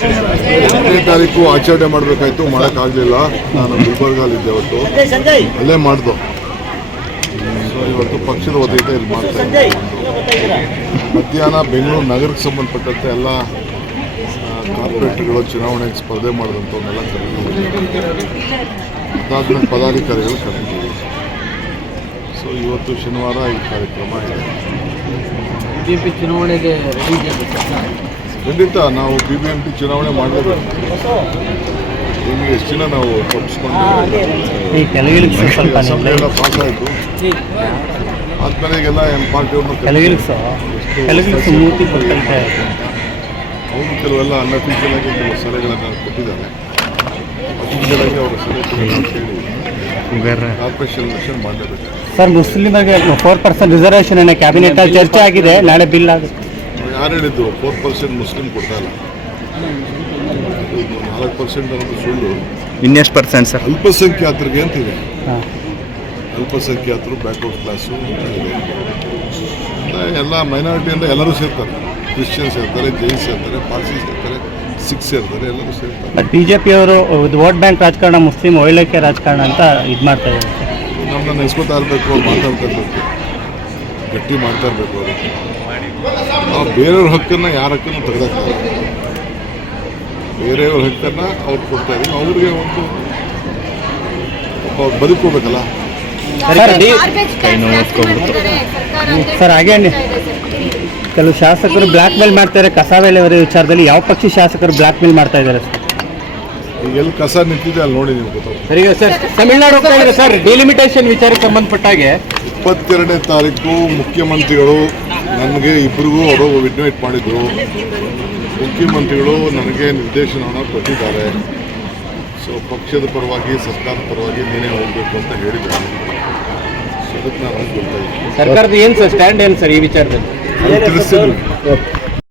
8ನೇ ತಾರೀಕು ಆಚರಣೆ ಮಾಡಬೇಕಾಯ್ತು, ಮಾಡೋಕ್ಕಾಗಲಿಲ್ಲ. ನಾನು ಗುಲ್ಬರ್ಗಲ್ಲಿದ್ದೆ ಅವತ್ತು, ಅಲ್ಲೇ ಮಾಡ್ದು. ಸೊ ಇವತ್ತು ಪಕ್ಷದ ವತಿಯಿಂದ ಇಲ್ಲಿ ಮಾಡ್ತಾ ಇದ್ದೀನಿ. ಮಧ್ಯಾಹ್ನ ಬೆಂಗಳೂರು ನಗರಕ್ಕೆ ಸಂಬಂಧಪಟ್ಟಂತೆ ಎಲ್ಲ ಕಾರ್ಪೊರೇಟ್ಗಳು ಚುನಾವಣೆಗೆ ಸ್ಪರ್ಧೆ ಮಾಡಿದಂಥವನ್ನೆಲ್ಲ ಕರೆದಿದ್ದೀವಿ. ಅದಾದ್ಮೇಲೆ ಪದಾಧಿಕಾರಿಗಳು ಕರೆದಿದ್ದೀವಿ. ಸೊ ಇವತ್ತು ಶನಿವಾರ ಈ ಕಾರ್ಯಕ್ರಮ ಇದೆ. ಬಿಜೆಪಿ ಚುನಾವಣೆಗೆ ಖಂಡಿತ ನಾವು BBMP ಚುನಾವಣೆ ಮಾಡಲೇಬೇಕು. ನಿಮಗೆ ಎಷ್ಟು ದಿನ ನಾವು ತಪ್ಪಿಸ್ಕೊಂಡು ಅಸೆಂಬ್ಲಿ ಎಲ್ಲ ಪಾಸ್ ಆಯಿತು. ಆದ್ಮೇಲೆ ಈಗೆಲ್ಲ ಪಾರ್ಟಿಯವ್ರನ್ನ ಅವರು ಕೆಲವೆಲ್ಲ ಅನ್ಅಫಿಷಿಯಲ್ ಆಗಿ ಕೆಲವು ಸಲಹೆಗಳನ್ನು ಕೊಟ್ಟಿದ್ದಾರೆ. ಅಫಿಷಿಯಲ್ ಆಗಿ ಅವರ ಸಲಹೆ ಕೇಳಿ ಕಾರ್ಪೊರೇಷನ್ ಎಲೆಕ್ಷನ್ ಮಾಡಲೇಬೇಕು. ಸರ್, ಮುಸ್ಲಿಮರಿಗೆ 4% ರಿಸರ್ವೇಷನ್ ಕ್ಯಾಬಿನೆಟ್ ಅಲ್ಲಿ ಚರ್ಚೆ ಆಗಿದೆ, ನಾಳೆ ಬಿಲ್ ಆಗುತ್ತೆ. ಯಾರು ಹೇಳಿದ್ದು 4% ಮುಸ್ಲಿಂ ಕೊಡ್ತಾ ಇಲ್ಲ? 4% ಅನ್ನೋದು ಸುಳ್ಳು. ಇನ್ನೆಷ್ಟು ಪರ್ಸೆಂಟ್ ಸರ್? ಅಲ್ಪಸಂಖ್ಯಾತರಿಗೆ ಅಂತಿದೆ. ಅಲ್ಪಸಂಖ್ಯಾತರು, ಬ್ಯಾಕ್ವರ್ಡ್ ಕ್ಲಾಸು ಇದೆ. ಎಲ್ಲ ಮೈನಾರಿಟಿಯಿಂದ ಎಲ್ಲರೂ ಸೇರ್ತಾರೆ. ಕ್ರಿಶ್ಚಿಯನ್ಸ್ ಇರ್ತಾರೆ, ಜೈನ್ಸ್ ಇರ್ತಾರೆ, ಪಾರ್ಸೀಸ್ ಇರ್ತಾರೆ, ಸಿಖ್ಸ್ ಇರ್ತಾರೆ, ಎಲ್ಲರೂ ಸೇರ್ತಾರೆ. ಬಿಜೆಪಿಯವರು ವೋಟ್ ಬ್ಯಾಂಕ್ ರಾಜಕಾರಣ, ಮುಸ್ಲಿಂ ಒಳ್ಳೆಕೆ ರಾಜಕಾರಣ ಅಂತ ಇದು ಮಾಡ್ತಾ ಇದ್ದಾರೆ. ನಮ್ಮನ್ನ ನೆನೆಸ್ಕೊತಾ ಇರಬೇಕು, ಅವ್ರು ಮಾತಾಡ್ತಾ ಇರಬೇಕು, ಗಟ್ಟಿ ಮಾಡ್ತಾ ಇರಬೇಕು. ಅವರು ನಾವು ಬೇರೆಯವ್ರ ಹಕ್ಕನ್ನು ಯಾರ ಹಕ್ಕನ್ನು ತೆಗೆದಾಕ್ತಾರೆ. ಬೇರೆಯವ್ರ ಹಕ್ಕನ್ನು ಅವ್ರು ಕೊಡ್ತಾ ಇದ್ದೀವಿ. ಅವ್ರಿಗೆ ಒಂದು ಅವ್ರು ಬದುಕೋಬೇಕಲ್ಲ. ಸರ್, ಹಾಗೆ ಕೆಲವು ಶಾಸಕರು ಬ್ಲ್ಯಾಕ್ ಮೇಲ್ ಮಾಡ್ತಾರೆ. ಕಸ ವಿಲೇವಾರಿ ವಿಚಾರದಲ್ಲಿ ಯಾವ ಪಕ್ಷಿ ಶಾಸಕರು ಬ್ಲ್ಯಾಕ್ ಮೇಲ್ ಮಾಡ್ತಾ ಇದ್ದಾರೆ ಸರ್? ಈಗ ಎಲ್ಲಿ ಕಸ ನಿಂತಿದೆ ಅಲ್ಲಿ ನೋಡಿ ನೀವು ಗೊತ್ತಾಗುತ್ತೆ. ಸರ್, ಈಗ ಸರ್ ತಮಿಳ್ನಾಡು ಹೋಗ್ತಾ ಇದ್ದಾರೆ ಸರ್, ಡಿಲಿಮಿಟೇಷನ್ ವಿಚಾರಕ್ಕೆ ಸಂಬಂಧಪಟ್ಟಾಗೆ 22ನೇ ತಾರೀಕು ಮುಖ್ಯಮಂತ್ರಿಗಳು ನನಗೆ ಇಬ್ಬರಿಗೂ ಅವರು ಇನ್ವೈಟ್ ಮಾಡಿದ್ರು. ಮುಖ್ಯಮಂತ್ರಿಗಳು ನನಗೆ ನಿರ್ದೇಶನವನ್ನು ಕೊಟ್ಟಿದ್ದಾರೆ. ಸೊ ಪಕ್ಷದ ಪರವಾಗಿ, ಸರ್ಕಾರದ ಪರವಾಗಿ ನೀನೇ ಹೋಗಬೇಕು ಅಂತ ಹೇಳಿದ್ದಾರೆ. ಸೊ ಅದಕ್ಕೆ ನಾನು ಗೊತ್ತಾಯಿತು. ಸರ್ಕಾರದ ಏನು ಸರ್ ಸ್ಟ್ಯಾಂಡ್ ಏನು ಸರ್ ಈ ವಿಚಾರದಲ್ಲಿ ತಿಳಿಸ್ತೀನಿ.